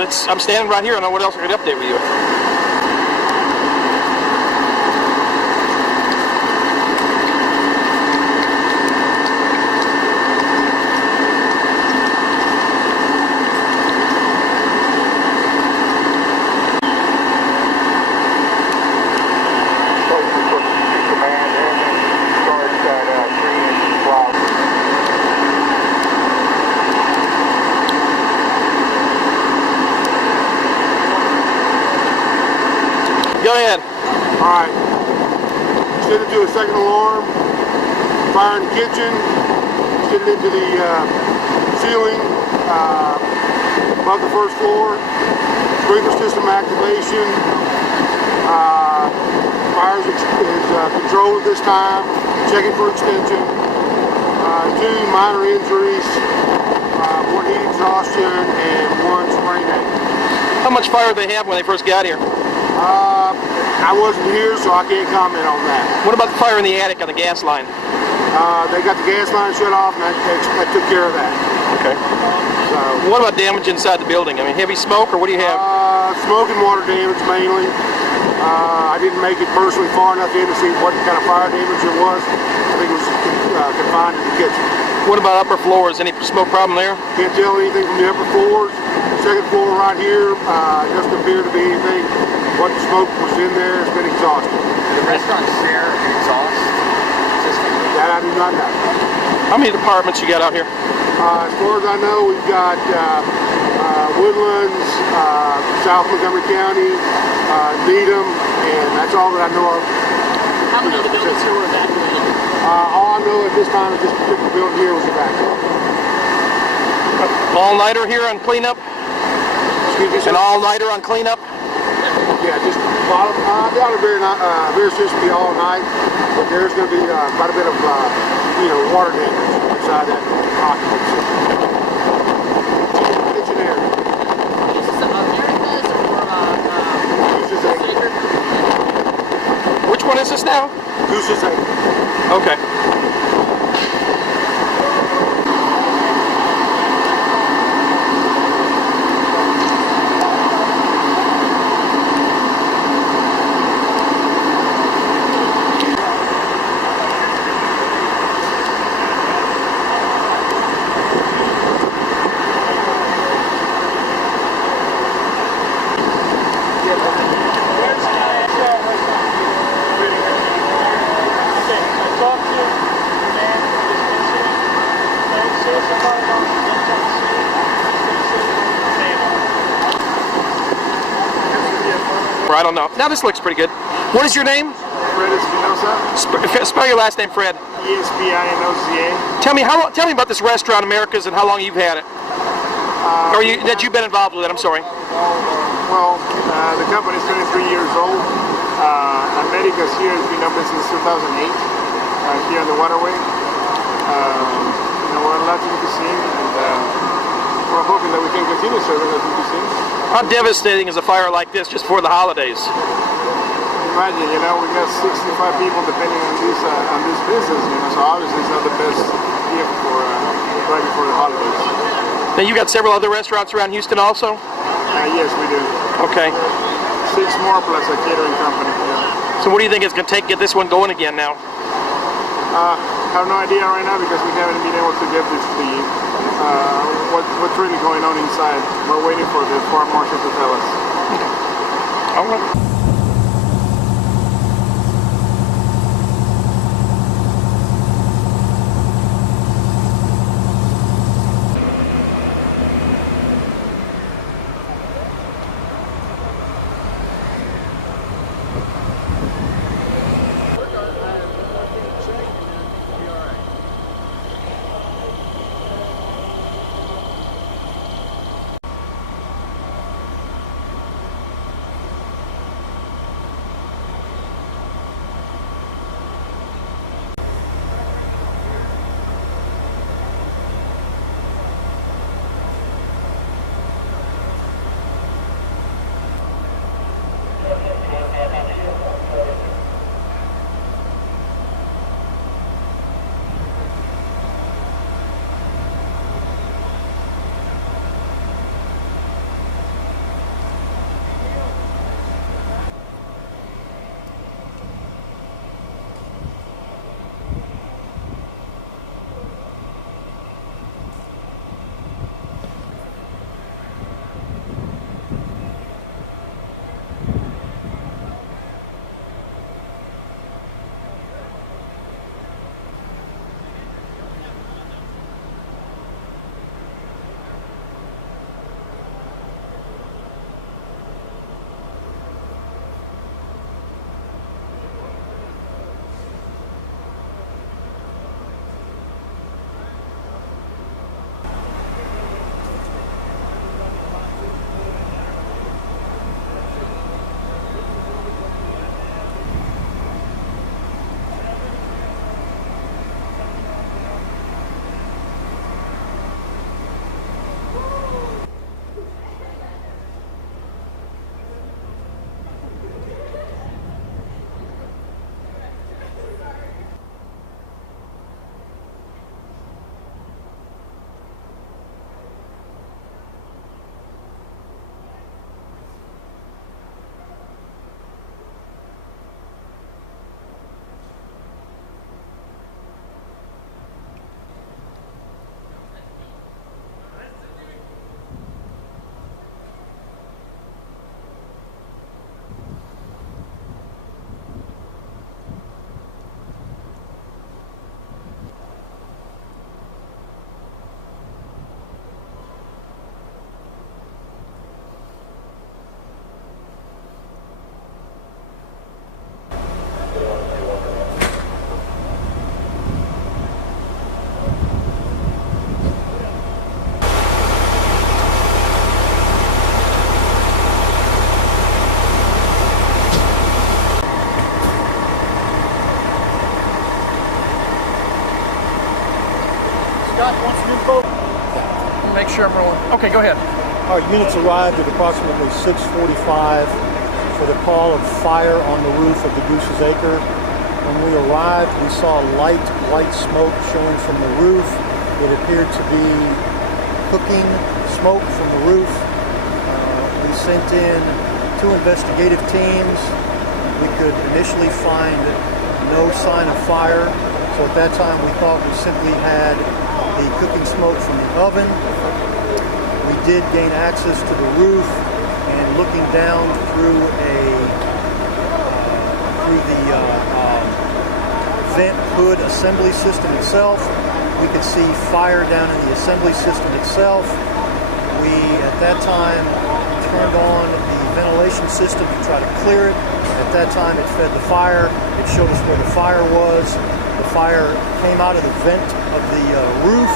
I'm standing right here. I don't know what else I could update with you. Go ahead. Alright. Send it to a second alarm. Fire in the kitchen. Send it into the ceiling above the first floor. Sprinkler system activation. Fire is controlled at this time. Checking for extension. 2 minor injuries. 1 heat exhaustion and 1 sprain ankle. How much fire did they have when they first got here? I wasn't here, so I can't comment on that. What about the fire in the attic on the gas line? They got the gas line shut off, and that took care of that. Okay. So, what about damage inside the building? I mean, heavy smoke, or what do you have? Smoke and water damage mainly. I didn't make it personally far enough in to see what kind of fire damage it was. I think it was confined to the kitchen. What about upper floors? Any smoke problem there? Can't tell anything from the upper floors. Second floor right here doesn't appear to be anything. What the smoke was in there has been exhausted. The restaurant share an exhaust system? That I do not know. How many departments you got out here? As far as I know, we've got Woodlands, South Montgomery County, Needham, and that's all that I know of. How many of the buildings here were evacuated? All I know at this time is this particular building here was evacuated. All-nighter here on cleanup? Excuse me, sir? An all-nighter on cleanup? Yeah, just bottom. Down a very supposed to be all night, but there's going to be quite a bit of water damage inside that occupancy. Kitchen area. Is this America's or Goose's Acre. Which one is this now? Goose's Acre. Okay. I don't know. Now this looks pretty good. What is your name? Fred Espinosa. Spell your last name, Fred. E-S-P-I-N-O-C-A. Tell me about this restaurant, America's, and how long you've had it. Or that you've been involved with it. I'm sorry. Well, the company is 23 years old. America's here has been open since 2008 here on the waterway. We're a Latin cuisine, and we're hoping that we can continue serving Latin cuisine. How devastating is a fire like this just for the holidays? Imagine, we've got 65 people depending on this business, so obviously it's not the best gift for right before the holidays. Now you got several other restaurants around Houston also? Yes, we do. Okay. 6 more plus a catering company. Yeah. So what do you think it's going to take to get this one going again now? I have no idea right now because we haven't been able to get what's really going on inside. We're waiting for the fire marshal to tell us. All right. sure I'm rolling. Okay, go ahead. Our units arrived at approximately 6:45 for the call of fire on the roof of the Goose's Acre. When we arrived, we saw light white smoke showing from the roof. It appeared to be cooking smoke from the roof. We sent in 2 investigative teams. We could initially find no sign of fire, so at that time we thought we simply had the cooking smoke from the oven. We did gain access to the roof, and looking down through the vent hood assembly system itself, we could see fire down in the assembly system itself. We, at that time, turned on the ventilation system to try to clear it. At that time, it fed the fire. It showed us where the fire was. The fire came out of the vent of the roof,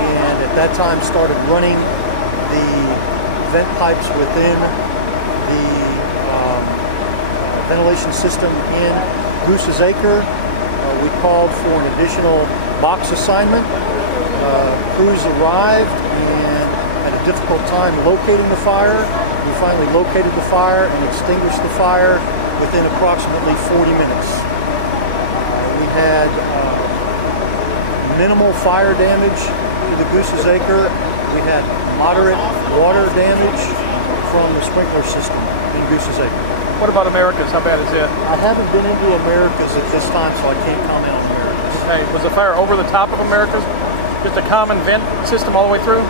and at that time started running the vent pipes within the ventilation system in Goose's Acre. We called for an additional box assignment. Crews arrived and had a difficult time locating the fire. We finally located the fire and extinguished the fire within approximately 40 minutes. We had minimal fire damage to the Goose's Acre. We had moderate water damage from the sprinkler system in Goose's Acre. What about Americas? How bad is it? I haven't been into Americas at this time, so I can't comment on Americas. Okay, was the fire over the top of Americas? Just a common vent system all the way through?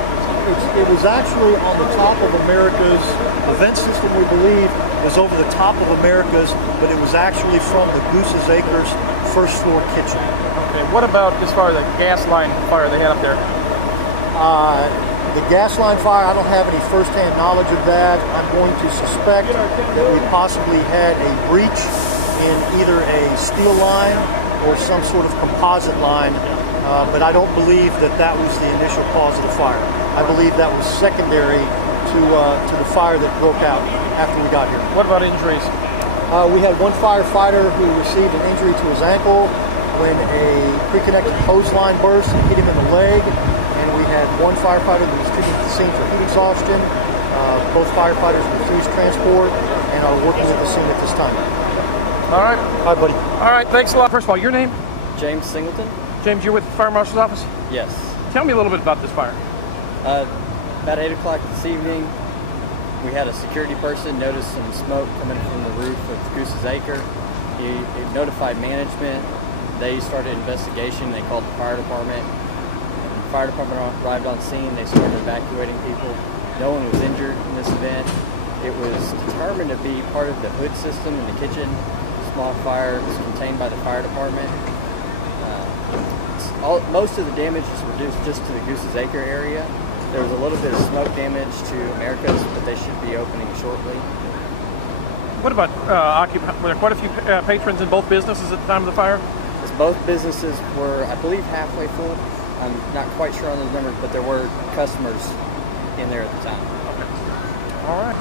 It was actually on the top of Americas. The vent system, we believe, was over the top of Americas, but it was actually from the Goose's Acres first floor kitchen. Okay, what about as far as the gas line fire they had up there? The gas line fire, I don't have any first-hand knowledge of that. I'm going to suspect that we possibly had a breach in either a steel line or some sort of composite line, but I don't believe that that was the initial cause of the fire. I believe that was secondary to the fire that broke out after we got here. What about injuries? We had one firefighter who received an injury to his ankle when a pre-connected hose line burst and hit him in the leg. And we had one firefighter that was treated at the scene for heat exhaustion. Both firefighters refused transport and are working at the scene at this time. All right. Hi, buddy. All right, thanks a lot. First of all, your name? James Singleton? James, you're with the Fire Marshal's office? Yes. Tell me a little bit about this fire. About 8 o'clock this evening, we had a security person notice some smoke coming from the roof of Goose's Acre. He notified management. They started an investigation. They called the fire department. When the fire department arrived on scene, they started evacuating people. No one was injured in this event. It was determined to be part of the hood system in the kitchen. Small fire was contained by the fire department. Most of the damage is reduced just to the Goose's Acre area. There was a little bit of smoke damage to Americas, but they should be opening shortly. What about were there quite a few patrons in both businesses at the time of the fire? As both businesses were, I believe, halfway full. I'm not quite sure on those numbers, but there were customers in there at the time. Okay. All right.